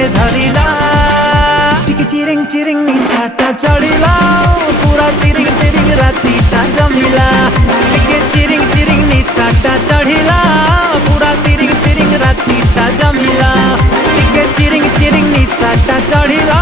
के धरिला। टिके चिरिंग चिरिंग निशाटा चढ़िला, पूरा तिरिंग तिरिंग रातीटा जमिला। टिके चिरिंग चिरिंग निशाटा चढ़िला, पूरा तिरिंग तिरिंग रातीटा जमिला। टिके चिरिंग चिरिंग निशाटा चढ़िला,